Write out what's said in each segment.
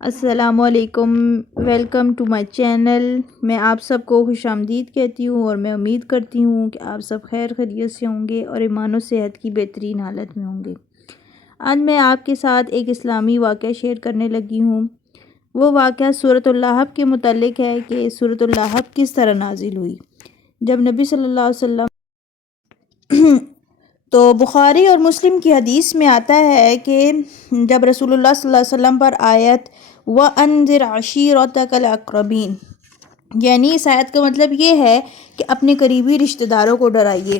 السلام علیکم، welcome to my channel. میں آپ سب کو خوش آمدید کہتی ہوں اور میں امید کرتی ہوں کہ آپ سب خیر خیریت سے ہوں گے اور ایمان و صحت کی بہترین حالت میں ہوں گے۔ آج میں آپ کے ساتھ ایک اسلامی واقعہ شیئر کرنے لگی ہوں۔ وہ واقعہ سورۃ اللہب کے متعلق ہے کہ سورۃ اللہب کس طرح نازل ہوئی۔ جب نبی صلی اللہ علیہ وسلم تو بخاری اور مسلم کی حدیث میں آتا ہے کہ جب رسول اللہ صلی اللہ علیہ وسلم پر آیت وَأَنذِرْ عَشِيرَتَكَ الْأَقْرَبِينَ، یعنی اس آیت کا مطلب یہ ہے کہ اپنے قریبی رشتہ داروں کو ڈرائیے،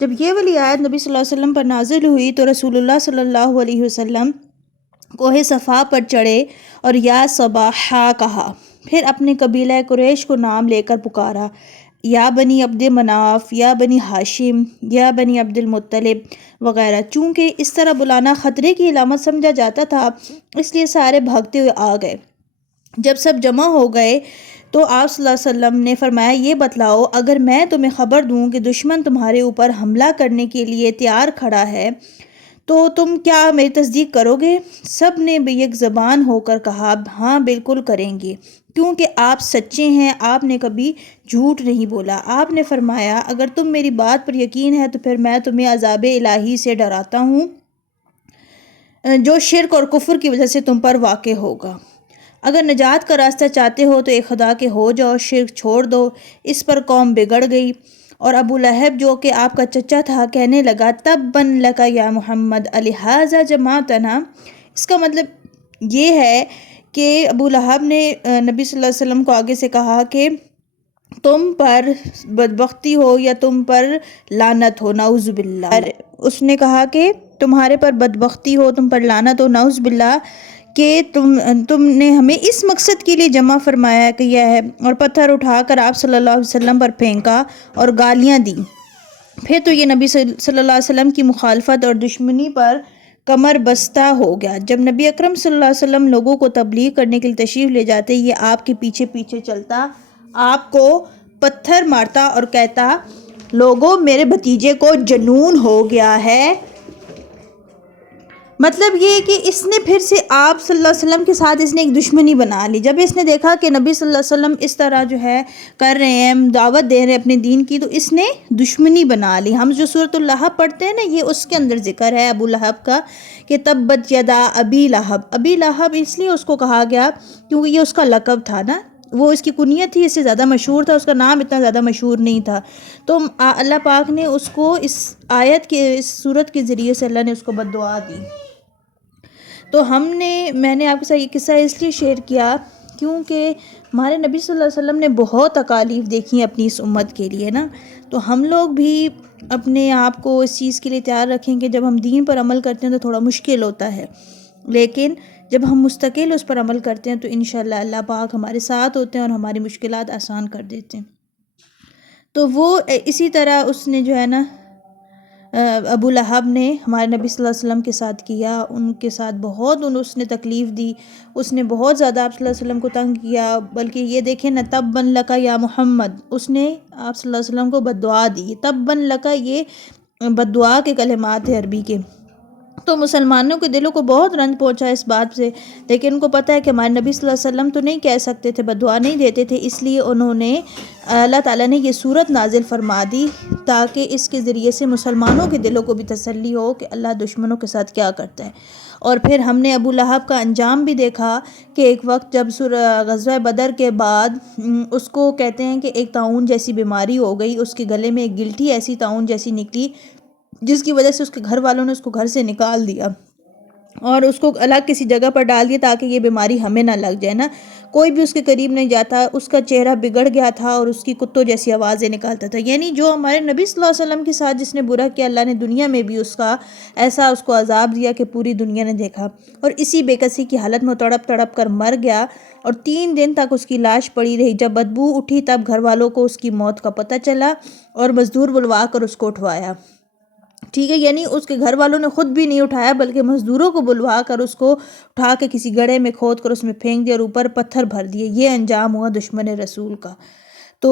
جب یہ والی آیت نبی صلی اللہ علیہ وسلم پر نازل ہوئی تو رسول اللہ صلی اللہ علیہ وسلم کوہ صفا پر چڑھے اور یا صباحا کہا، پھر اپنے قبیلہ قریش کو نام لے کر پکارا، یا بنی عبد مناف، یا بنی ہاشم، یا بنی عبد المطلب وغیرہ۔ چونکہ اس طرح بلانا خطرے کی علامت سمجھا جاتا تھا، اس لیے سارے بھاگتے ہوئے آ گئے۔ جب سب جمع ہو گئے تو آپ صلی اللہ علیہ وسلم نے فرمایا، یہ بتلاؤ اگر میں تمہیں خبر دوں کہ دشمن تمہارے اوپر حملہ کرنے کے لیے تیار کھڑا ہے تو تم کیا میری تصدیق کرو گے؟ سب نے یک زبان ہو کر کہا، ہاں بالکل کریں گے، کیونکہ آپ سچے ہیں، آپ نے کبھی جھوٹ نہیں بولا۔ آپ نے فرمایا، اگر تم میری بات پر یقین ہے تو پھر میں تمہیں عذاب الہی سے ڈراتا ہوں جو شرک اور کفر کی وجہ سے تم پر واقع ہوگا۔ اگر نجات کا راستہ چاہتے ہو تو ایک خدا کے ہو جاؤ، شرک چھوڑ دو۔ اس پر قوم بگڑ گئی اور ابو لہب جو کہ آپ کا چچا تھا کہنے لگا، تباً لک یا محمد الہٰذا جمعتنا۔ اس کا مطلب یہ ہے کہ ابو لہب نے نبی صلی اللہ علیہ وسلم کو آگے سے کہا کہ تم پر بدبختی ہو یا تم پر لعنت ہو، نعوذ باللہ۔ اس نے کہا کہ تمہارے پر بدبختی ہو، تم پر لعنت ہو، نعوذ باللہ، کہ تم نے ہمیں اس مقصد کے لیے جمع فرمایا کیا ہے، اور پتھر اٹھا کر آپ صلی اللہ علیہ وسلم پر پھینکا اور گالیاں دیں۔ پھر تو یہ نبی صلی اللہ علیہ وسلم کی مخالفت اور دشمنی پر کمر بستہ ہو گیا۔ جب نبی اکرم صلی اللہ علیہ وسلم لوگوں کو تبلیغ کرنے کے لیے تشریف لے جاتے، یہ آپ کے پیچھے پیچھے چلتا، آپ کو پتھر مارتا اور کہتا، لوگوں میرے بھتیجے کو جنون ہو گیا ہے۔ مطلب یہ کہ اس نے پھر سے آپ صلی اللہ علیہ وسلم کے ساتھ اس نے ایک دشمنی بنا لی۔ جب اس نے دیکھا کہ نبی صلی اللہ علیہ وسلم اس طرح جو ہے کر رہے ہیں، دعوت دے رہے ہیں اپنے دین کی، تو اس نے دشمنی بنا لی۔ ہم جو سورۃ اللہب پڑھتے ہیں نا، یہ اس کے اندر ذکر ہے ابو لہب کا کہ تبت یدا ابی لہب۔ ابی لہب اس لیے اس کو کہا گیا کیونکہ یہ اس کا لقب تھا نا، وہ اس کی کنیت تھی، اس سے زیادہ مشہور تھا، اس کا نام اتنا زیادہ مشہور نہیں تھا۔ تو اللہ پاک نے اس کو اس آیت کے، اس سورت کے ذریعے سے اللہ نے اس کو بد دعا دی۔ تو میں نے آپ کے ساتھ یہ قصہ اس لیے شیئر کیا کیونکہ ہمارے نبی صلی اللہ علیہ وسلم نے بہت تکالیف دیکھی ہیں اپنی اس امت کے لیے نا، تو ہم لوگ بھی اپنے آپ کو اس چیز کے لیے تیار رکھیں کہ جب ہم دین پر عمل کرتے ہیں تو تھوڑا مشکل ہوتا ہے، لیکن جب ہم مستقل اس پر عمل کرتے ہیں تو انشاءاللہ اللہ پاک ہمارے ساتھ ہوتے ہیں اور ہماری مشکلات آسان کر دیتے ہیں۔ تو وہ اسی طرح اس نے جو ہے نا ابو لہب نے ہمارے نبی صلی اللہ علیہ وسلم کے ساتھ کیا، ان کے ساتھ بہت اس نے تکلیف دی، اس نے بہت زیادہ آپ صلی اللہ علیہ وسلم کو تنگ کیا، بلکہ یہ دیکھیں نا، تباً لک یا محمد، اس نے آپ صلی اللہ علیہ وسلم کو بد دعا دی۔ تباً لک یہ بد دعا کے کلمات ہیں عربی کے، تو مسلمانوں کے دلوں کو بہت رنج پہنچا اس بات سے، لیکن ان کو پتہ ہے کہ ہمارے نبی صلی اللہ علیہ وسلم تو نہیں کہہ سکتے تھے، بد دعا نہیں دیتے تھے، اس لیے انہوں نے اللہ تعالیٰ نے یہ صورت نازل فرما دی تاکہ اس کے ذریعے سے مسلمانوں کے دلوں کو بھی تسلی ہو کہ اللہ دشمنوں کے ساتھ کیا کرتا ہے۔ اور پھر ہم نے ابو لہب کا انجام بھی دیکھا کہ ایک وقت جب غزوہ بدر کے بعد اس کو کہتے ہیں کہ ایک طاعون جیسی بیماری ہو گئی، اس کے گلے میں ایک گلٹی ایسی طاعون جیسی نکلی جس کی وجہ سے اس کے گھر والوں نے اس کو گھر سے نکال دیا اور اس کو الگ کسی جگہ پر ڈال دیا تاکہ یہ بیماری ہمیں نہ لگ جائے نا، کوئی بھی اس کے قریب نہیں جاتا، اس کا چہرہ بگڑ گیا تھا اور اس کی کتوں جیسی آوازیں نکالتا تھا، یعنی جو ہمارے نبی صلی اللہ علیہ وسلم کے ساتھ جس نے برا کیا، اللہ نے دنیا میں بھی اس کا ایسا اس کو عذاب دیا کہ پوری دنیا نے دیکھا، اور اسی بے کسی کی حالت میں تڑپ تڑپ کر مر گیا، اور 3 دن تک اس کی لاش پڑی رہی۔ جب بدبو اٹھی تب گھر والوں کو اس کی موت کا پتہ چلا اور مزدور بلوا کر اس کو اٹھوایا، ٹھیک ہے، یعنی اس کے گھر والوں نے خود بھی نہیں اٹھایا بلکہ مزدوروں کو بلوا کر اس کو اٹھا کے کسی گڑھے میں کھود کر اس میں پھینک دیا اور اوپر پتھر بھر دیے۔ یہ انجام ہوا دشمن رسول کا۔ تو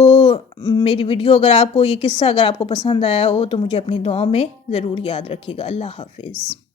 میری ویڈیو اگر آپ کو، یہ قصہ اگر آپ کو پسند آیا ہو تو مجھے اپنی دعاؤں میں ضرور یاد رکھیے گا۔ اللہ حافظ۔